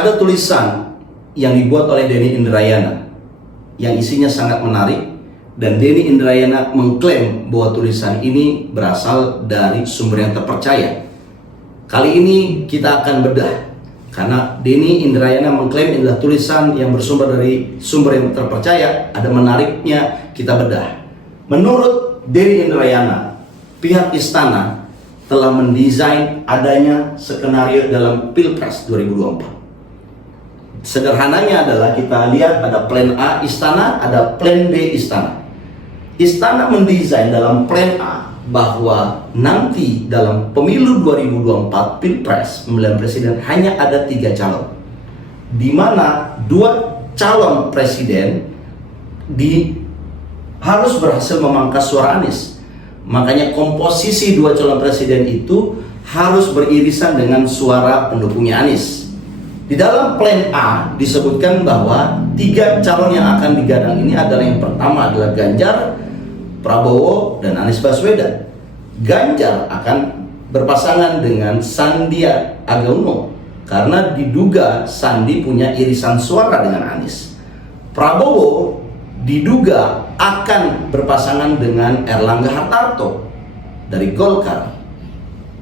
ada tulisan yang dibuat oleh Denny Indrayana yang isinya sangat menarik, dan Denny Indrayana mengklaim bahwa tulisan ini berasal dari sumber yang terpercaya. Kali ini kita akan bedah, karena Denny Indrayana mengklaim ini adalah tulisan yang bersumber dari sumber yang terpercaya. Ada menariknya, kita bedah. Menurut Denny Indrayana, pihak istana telah mendesain adanya skenario dalam Pilpres 2024. Sederhananya adalah kita lihat ada plan A istana, ada plan B istana. Istana mendesain dalam plan A bahwa nanti dalam pemilu 2024 Pilpres pemilihan presiden hanya ada 3 calon, di mana 2 calon presiden harus berhasil memangkas suara Anies. Makanya komposisi 2 calon presiden itu harus beririsan dengan suara pendukungnya Anies. Di dalam plan A disebutkan bahwa 3 calon yang akan digadang ini adalah, yang pertama adalah Ganjar, Prabowo, dan Anies Baswedan. Ganjar akan berpasangan dengan Sandiaga Uno karena diduga Sandi punya irisan suara dengan Anies. Prabowo diduga akan berpasangan dengan Erlangga Hartarto dari Golkar.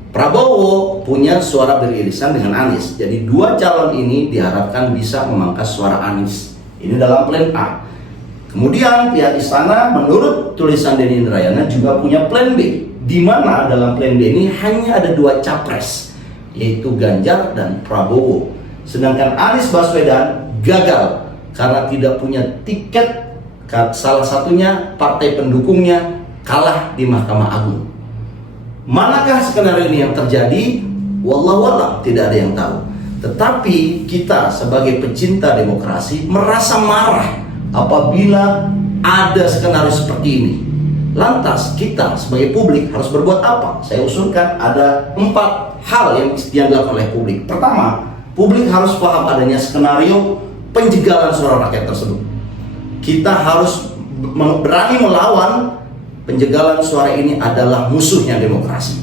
Prabowo punya suara beririsan dengan Anies. Jadi 2 calon ini diharapkan bisa memangkas suara Anies. Ini dalam plan A. Kemudian pihak istana menurut tulisan Denny Indrayana juga punya plan B, di mana dalam plan B ini hanya ada 2 capres, yaitu Ganjar dan Prabowo. Sedangkan Anies Baswedan gagal karena tidak punya tiket. Salah satunya partai pendukungnya kalah di Mahkamah Agung. Manakah skenario ini yang terjadi? Wallahu a'lam, tidak ada yang tahu. Tetapi kita sebagai pecinta demokrasi merasa marah apabila ada skenario seperti ini. Lantas kita sebagai publik harus berbuat apa? Saya usulkan ada 4 hal yang dilakukan oleh publik. Pertama, publik harus paham adanya skenario penjegalan suara rakyat tersebut. Kita harus berani melawan. Penjegalan suara ini adalah musuhnya demokrasi.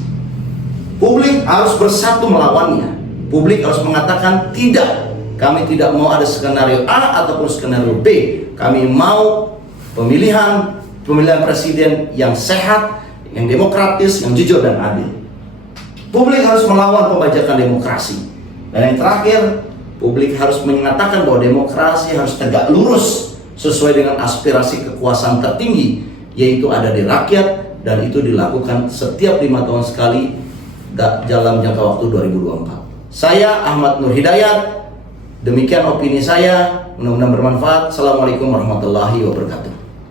Publik harus bersatu melawannya. Publik harus mengatakan tidak, kami tidak mau ada skenario A ataupun skenario B. Kami mau pemilihan presiden yang sehat, yang demokratis, yang jujur dan adil. Publik harus melawan pembajakan demokrasi. Dan yang terakhir, publik harus mengatakan bahwa demokrasi harus tegak lurus sesuai dengan aspirasi kekuasaan tertinggi, yaitu ada di rakyat, dan itu dilakukan setiap 5 tahun sekali dalam jangka waktu 2024. Saya Ahmad Nur Hidayat, demikian opini saya, mudah-mudahan bermanfaat. Assalamualaikum warahmatullahi wabarakatuh.